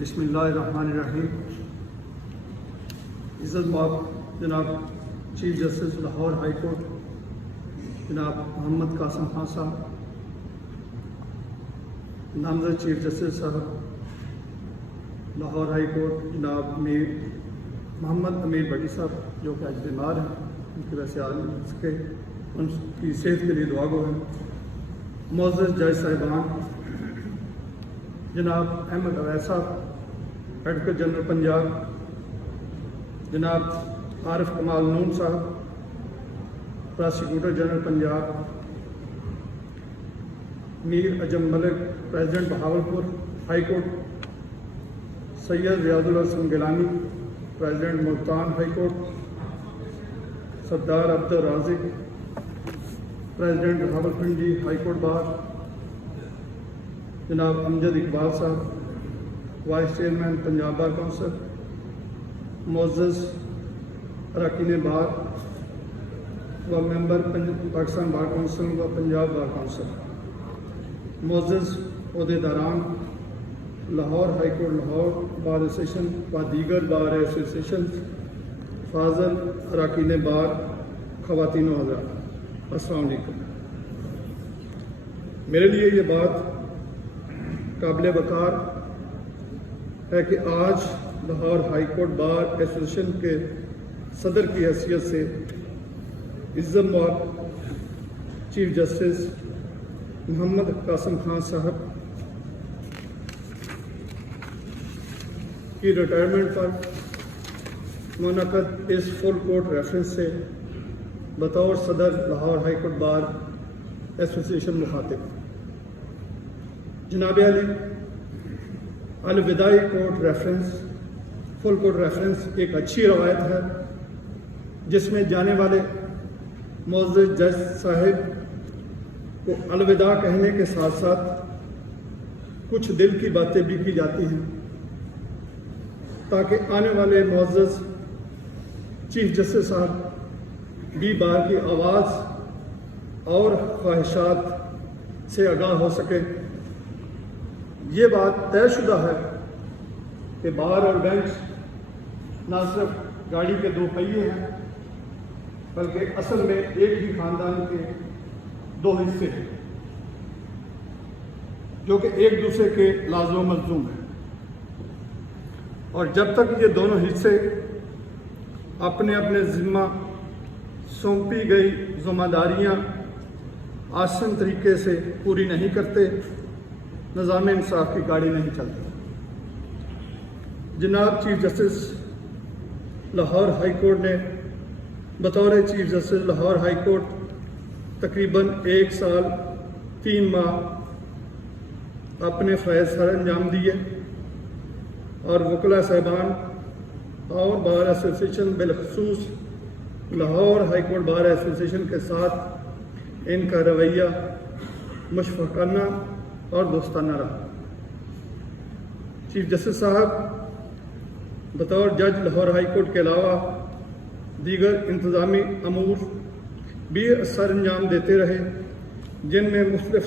بسم اللہ الرحمن الرحیم۔ عزت مآب جناب chief justice Lahore high court جناب محمد قاسم خان صاحب، نامزد چیف جسٹس صاحب لاہور ہائی کورٹ جناب محمد امیر بٹی صاحب جو کہ آج بیمار ہیں، ان کی وجہ سے آ نہیں سکے، ان کی صحت کے لیے دعا گو ہیں۔ معزز جج صاحبان جناب احمد اویس صاحب ایڈوکیٹ جنرل پنجاب، جناب عارف Kamal Noon sahib prosecutor general Punjab, Mir Ajam Malik president Bahawalpur high court, Syed Riaz ul Hassan Gilani president Multan high court, Sardar Abdul Razzaq president Rawalpindi high court bar, جناب Amjad Iqbal sahib vice chairman Punjab bar council, معزز اراکین بار و ممبر پاکستان بار کونسل و پنجاب بار کونسل، معزز عہدیداران Lahore high court Lahore bar association و دیگر بار ایسوسیشن، فاضل اراکین بار، خواتین و حضرات، السلام علیکم۔ میرے لیے یہ بات قابل وقار ہے کہ آج Lahore high court bar association کے صدر کی حیثیت سے عزت مآب چیف جسٹس محمد قاسم خان صاحب کی ریٹائرمنٹ پر منعقد اس فل کورٹ ریفرنس سے بطور صدر Lahore high court bar association مخاطب۔ جناب علی، الوداعی court reference full court reference ایک اچھی روایت ہے جس میں جانے والے معزز جج صاحب کو الوداع کہنے کے ساتھ ساتھ کچھ دل کی باتیں بھی کی جاتی ہیں تاکہ آنے والے معزز چیف جسٹس صاحب بھی بار کی آواز اور خواہشات سے آگاہ ہو سکے۔ یہ بات طے شدہ ہے کہ بار اور بینچ نہ صرف گاڑی کے دو پہیے ہیں بلکہ اصل میں ایک ہی خاندان کے دو حصے ہیں جو کہ ایک دوسرے کے لازم و ملزوم ہیں، اور جب تک یہ دونوں حصے اپنے اپنے ذمہ سونپی گئی ذمہ داریاں آسن طریقے سے پوری نہیں کرتے، نظام انصاف کی گاڑی نہیں چلتی۔ جناب chief justice Lahore high court نے بطور chief justice Lahore high court تقریباً 1 سال 3 ماہ اپنے فرائض سر انجام دیے، اور وکلاء صاحبان اور بار ایسوسیشن بالخصوص Lahore high court bar association کے ساتھ ان کا رویہ مشفقانہ اور دوستانہ رہا۔ چیف جسٹس صاحب بطور جج لاہور ہائی کورٹ کے علاوہ دیگر انتظامی امور بھی سر انجام دیتے رہے، جن میں مختلف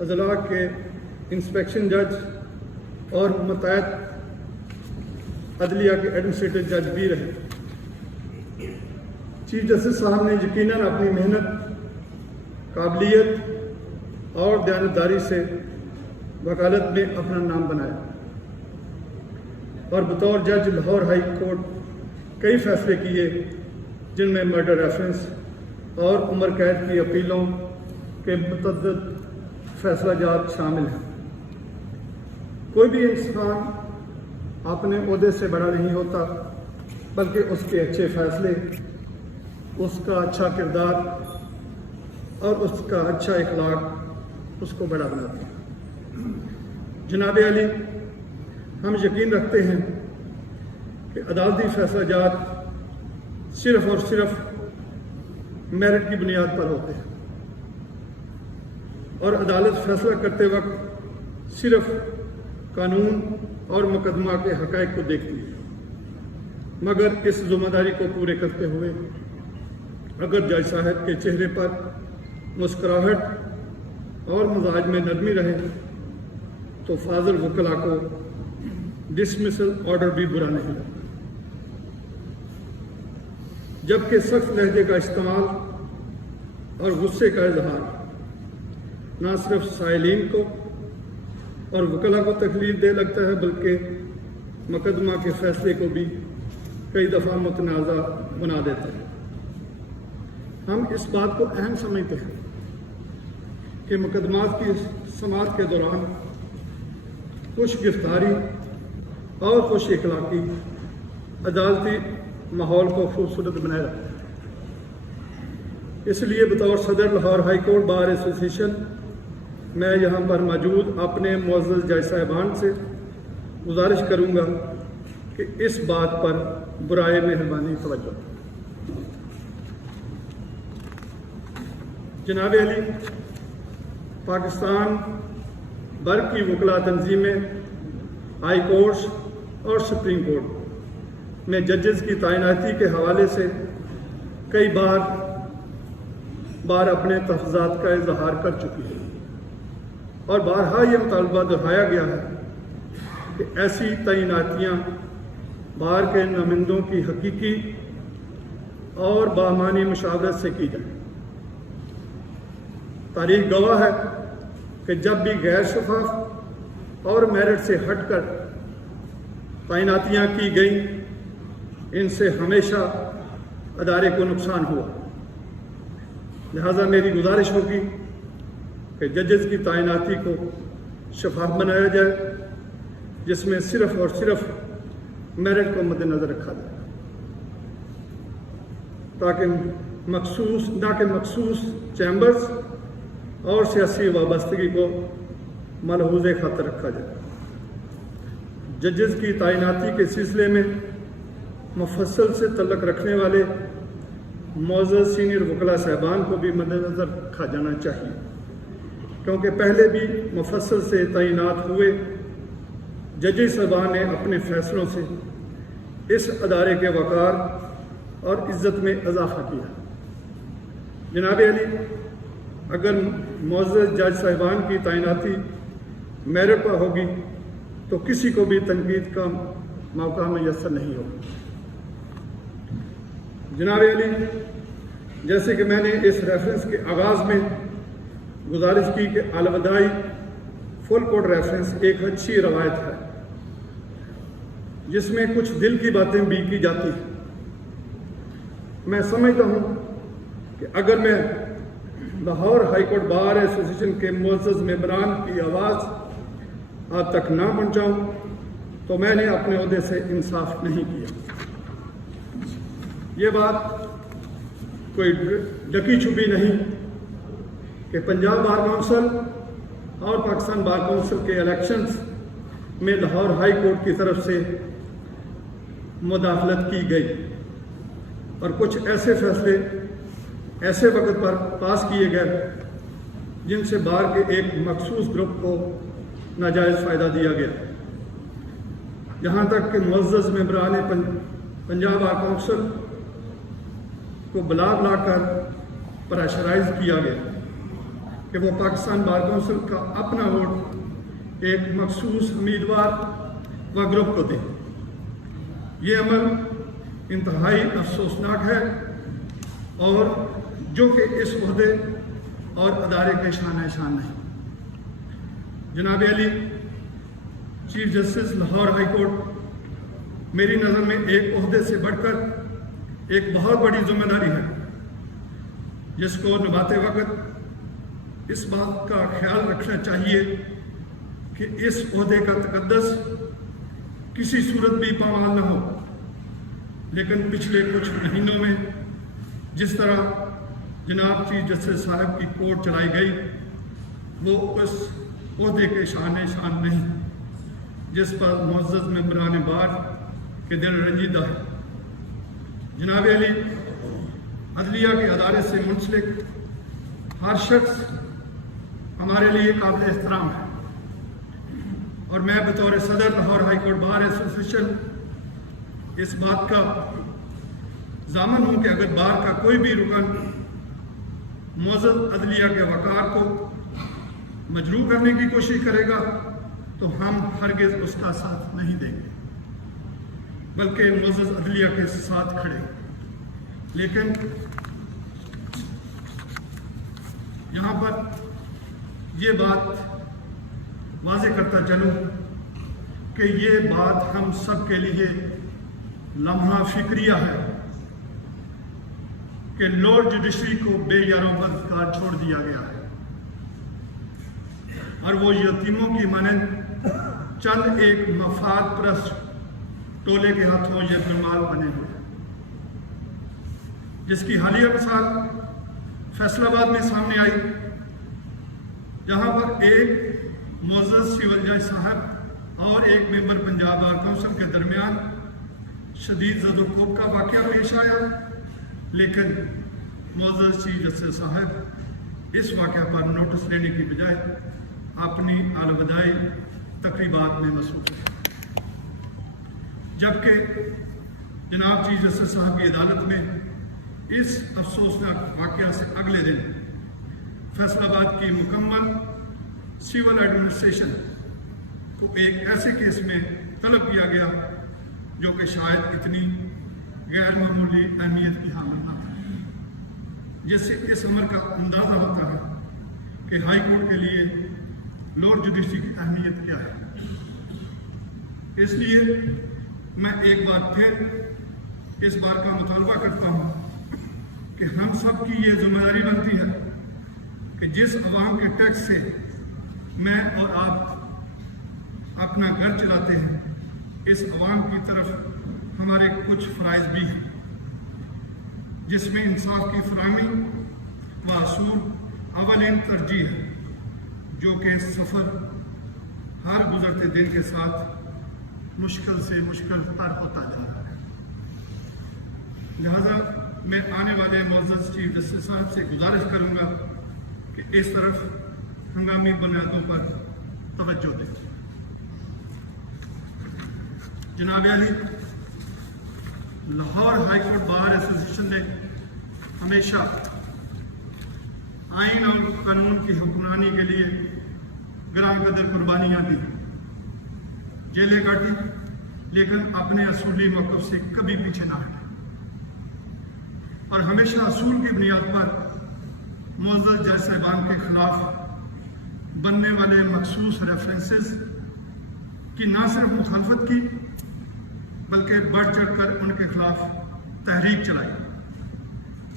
اضلاع کے انسپیکشن جج اور متعدد عدلیہ کے ایڈمنسٹریٹو جج بھی رہے۔ چیف جسٹس صاحب نے یقیناً اپنی محنت، قابلیت اور دیانتداری سے وکالت میں اپنا نام بنایا، اور بطور جج لاہور ہائی کورٹ کئی فیصلے کیے جن میں مرڈر ریفرنس اور عمر قید کی اپیلوں کے متعدد فیصلہ جات شامل ہیں۔ کوئی بھی انسان اپنے عہدے سے بڑا نہیں ہوتا، بلکہ اس کے اچھے فیصلے، اس کا اچھا کردار اور اس کا اچھا اخلاق اس کو بڑا بناتے ہیں۔ جناب علی، ہم یقین رکھتے ہیں کہ عدالتی فیصلہ جات صرف اور صرف میرٹ کی بنیاد پر ہوتے ہیں، اور عدالت فیصلہ کرتے وقت صرف قانون اور مقدمہ کے حقائق کو دیکھتی ہے، مگر اس ذمہ داری کو پورے کرتے ہوئے اگر جج صاحب کے چہرے پر مسکراہٹ اور مزاج میں نرمی رہے تو فاضل وکلاء کو ڈسمسل آرڈر بھی برا نہیں لگتا، جبکہ سخت لہجے کا استعمال اور غصے کا اظہار نہ صرف سائلین کو اور وکلا کو تکلیف دہ لگتا ہے بلکہ مقدمہ کے فیصلے کو بھی کئی دفعہ متنازع بنا دیتا ہے۔ ہم اس بات کو اہم سمجھتے ہیں کہ مقدمات کی سماعت کے دوران خوش گفتاری اور خوش اخلاقی عدالتی ماحول کو خوبصورت بنائے رکھتا ہے۔ اس لیے بطور صدر Lahore high court bar association میں یہاں پر موجود اپنے معزز جج صاحبان سے گزارش کروں گا کہ اس بات پر برائے مہربانی توجہ۔ جناب علی، پاکستان بھر کی وکلا تنظیمیں ہائی کورٹس اور سپریم کورٹ میں ججز کی تعیناتی کے حوالے سے کئی بار اپنے تحفظات کا اظہار کر چکی ہے اور بارہا یہ مطالبہ دہرایا گیا ہے کہ ایسی تعیناتیاں بار کے نمائندوں کی حقیقی اور باہمانی مشاورت سے کی جائیں۔ تاریخ گواہ ہے کہ جب بھی غیر شفاف اور میرٹ سے ہٹ کر تعیناتیاں کی گئیں، ان سے ہمیشہ ادارے کو نقصان ہوا۔ لہذا میری گزارش ہوگی کہ ججز کی تعیناتی کو شفاف بنایا جائے، جس میں صرف اور صرف میرٹ کو مد نظر رکھا جائے، تاکہ مخصوص چیمبرز اور سیاسی وابستگی کو ملحوظ خاطر رکھا جائے۔ ججز کی تعیناتی کے سلسلے میں مفصل سے تعلق رکھنے والے معزز سینئر وکلا صاحبان کو بھی مد نظر رکھا جانا چاہیے، کیونکہ پہلے بھی مفصل سے تعینات ہوئے ججز صاحبان نے اپنے فیصلوں سے اس ادارے کے وقار اور عزت میں اضافہ کیا۔ جناب علی، اگر معزز جج صاحبان کی تعیناتی میرٹ پر ہوگی تو کسی کو بھی تنقید کا موقع میسر نہیں ہوگا۔ جناب علی، جیسے کہ میں نے اس ریفرنس کے آغاز میں گزارش کی کہ الوداعی فل کوڈ ریفرنس ایک اچھی روایت ہے جس میں کچھ دل کی باتیں بھی کی جاتی ہیں۔ میں سمجھتا ہوں کہ اگر میں Lahore high court bar association کے معزز ممبران کی آواز آپ تک نہ پہنچاؤں تو میں نے اپنے عہدے سے انصاف نہیں کیا۔ یہ بات کوئی ڈکی چھپی نہیں کہ پنجاب بار کونسل اور پاکستان بار کونسل کے الیکشنز میں لاہور ہائی کورٹ کی طرف سے مداخلت کی گئی اور کچھ ایسے فیصلے ایسے وقت پر پاس کیے گئے جن سے بار کے ایک مخصوص گروپ کو ناجائز فائدہ دیا گیا، جہاں تک کہ معزز ممبران پنجاب بار کونسل کو بلا کر پریشرائز کیا گیا کہ وہ پاکستان بار کونسل کا اپنا ووٹ ایک مخصوص امیدوار و گروپ کو دیں۔ یہ عمل انتہائی افسوسناک ہے اور جو کہ اس عہدے اور ادارے کے شان نہیں۔ جناب علی، chief justice Lahore high court میری نظر میں ایک عہدے سے بڑھ کر ایک بہت بڑی ذمہ داری ہے، جس کو نبھاتے وقت اس بات کا خیال رکھنا چاہیے کہ اس عہدے کا تقدس کسی صورت بھی پامال نہ ہو۔ لیکن پچھلے کچھ مہینوں میں جس طرح جناب چیف جسٹس صاحب کی کورٹ چلائی گئی، وہ اس عہدے کے شان نہیں، جس پر معزز ممبران بار کے دل رنجیدہ ہے۔ جناب علی، عدلیہ کے ادارے سے منسلک ہر شخص ہمارے لیے قابل احترام ہے، اور میں بطور صدر Lahore high court bar association اس بات کا ضامن ہوں کہ اگر بار کا کوئی بھی رکن معزز عدلیہ کے وقار کو مجروح کرنے کی کوشش کرے گا تو ہم ہرگز اس کا ساتھ نہیں دیں گے، بلکہ معزز عدلیہ کے ساتھ کھڑے۔ لیکن یہاں پر یہ بات واضح کرتا چلوں کہ یہ بات ہم سب کے لیے لمحہ فکریہ ہے کہ لارڈ جوڈیشری کو بے یاروں بدکار چھوڑ دیا گیا ہے اور وہ یتیموں کی مانند چند ایک مفاد پرست ٹولے کے ہاتھوں یتیم مال بنے ہوئے، جس کی حالیہ مثال فیصل آباد میں سامنے آئی، جہاں پر ایک معزز سیول جج صاحب اور ایک ممبر پنجاب بار کونسل کے درمیان شدید زد و کوب کا واقعہ پیش آیا، لیکن معزز چیف جسٹس صاحب اس واقعہ پر نوٹس لینے کی بجائے اپنی الوداعی تقریبات میں مصروف ہیں، جبکہ جناب چیف جسٹس صاحب کی عدالت میں اس افسوسناک واقعہ سے اگلے دن فیصل آباد کی مکمل سول ایڈمنسٹریشن کو ایک ایسے کیس میں طلب کیا گیا جو کہ شاید اتنی غیر معمولی اہمیت کی حامل نہ تھا، جس سے اس عمل کا اندازہ ہوتا ہے کہ ہائی کورٹ کے لیے لارڈ جوڈیشری کی اہمیت کیا ہے۔ اس لیے میں ایک بار پھر اس بات کا مطالبہ کرتا ہوں کہ ہم سب کی یہ ذمہ داری بنتی ہے کہ جس عوام کے ٹیکس سے میں اور آپ اپنا گھر چلاتے ہیں، اس عوام کی طرف ہمارے کچھ فرائض بھی ہیں، جس میں انصاف کی فراہمی و اصول اولین ترجیح ہے، جو کہ سفر ہر گزرتے دن کے ساتھ مشکل سے مشکل تر ہوتا جا رہا ہے۔ لہذا میں آنے والے معزز چیف جسٹس صاحب سے گزارش کروں گا کہ اس طرف ہنگامی بنیادوں پر توجہ دیں۔ جناب علی، Lahore high court bar association نے ہمیشہ آئین اور قانون کی حکمرانی کے لیے گران قدر قربانیاں دی، جیلیں کاٹی، لیکن اپنے اصولی موقف سے کبھی پیچھے نہ ہٹے اور ہمیشہ اصول کی بنیاد پر معزز جج صاحبان کے خلاف بننے والے مخصوص ریفرنسز کی نہ صرف مخالفت کی بلکہ بڑھ چڑھ کر ان کے خلاف تحریک چلائی،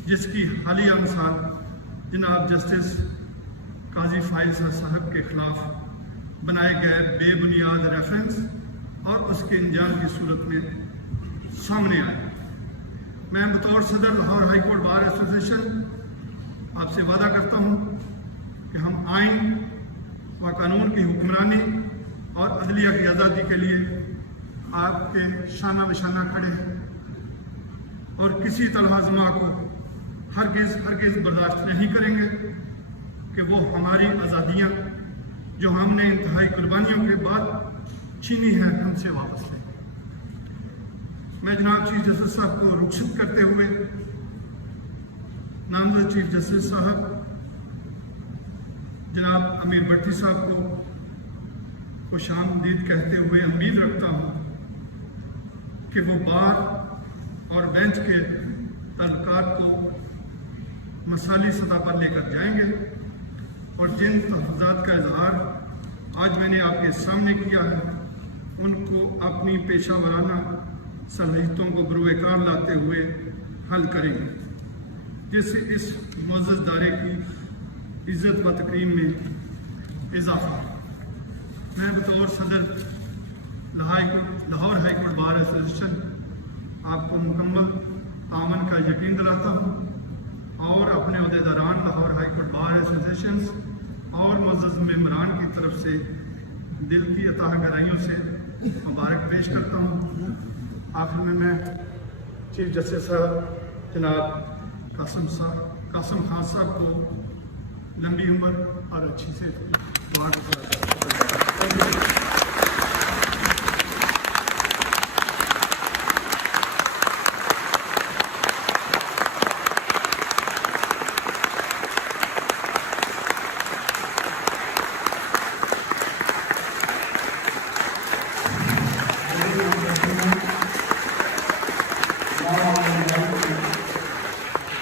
جس کی حالیہ مثال جناب جسٹس قاضی فائز صاحب کے خلاف بنائے گئے بے بنیاد ریفرنس اور اس کے انجام کی صورت میں سامنے آئے۔ میں بطور صدر Lahore high court bar association آپ سے وعدہ کرتا ہوں کہ ہم آئین و قانون کی حکمرانی اور عدلیہ کی آزادی کے لیے آپ کے شانہ بشانہ کھڑے ہیں اور کسی تلازمہ کو ہرگز برداشت نہیں کریں گے کہ وہ ہماری آزادیاں جو ہم نے انتہائی قربانیوں کے بعد چھینی ہیں ہم سے واپس لیں۔ میں جناب چیف جسٹس صاحب کو رخصت کرتے ہوئے نامزد چیف جسٹس صاحب جناب امیر بھٹی صاحب کو خوش آمدید کہتے ہوئے امید رکھتا ہوں کہ وہ بار اور بینچ کے تعلقات کو مثالی سطح پر لے کر جائیں گے اور جن تحفظات کا اظہار آج میں نے آپ کے سامنے کیا ہے ان کو اپنی پیشہ ورانہ صلاحیتوں کو بروئے کار لاتے ہوئے حل کریں گے، جس سے اس معزز دارے کی عزت و تکریم میں اضافہ ہو۔ میں بطور صدر Lahore high court bar association آپ کو مکمل تعاون کا یقین دلاتا ہوں اور اپنے عہدیداران Lahore high court bar associations اور معزز ممبران کی طرف سے دل کی عطا گرائیوں سے مبارک پیش کرتا ہوں۔ آخر میں چیف جسٹس صاحب جناب قاسم خان صاحب کو لمبی عمر اور اچھی سے دعا کرتا ہوں۔ Thank you.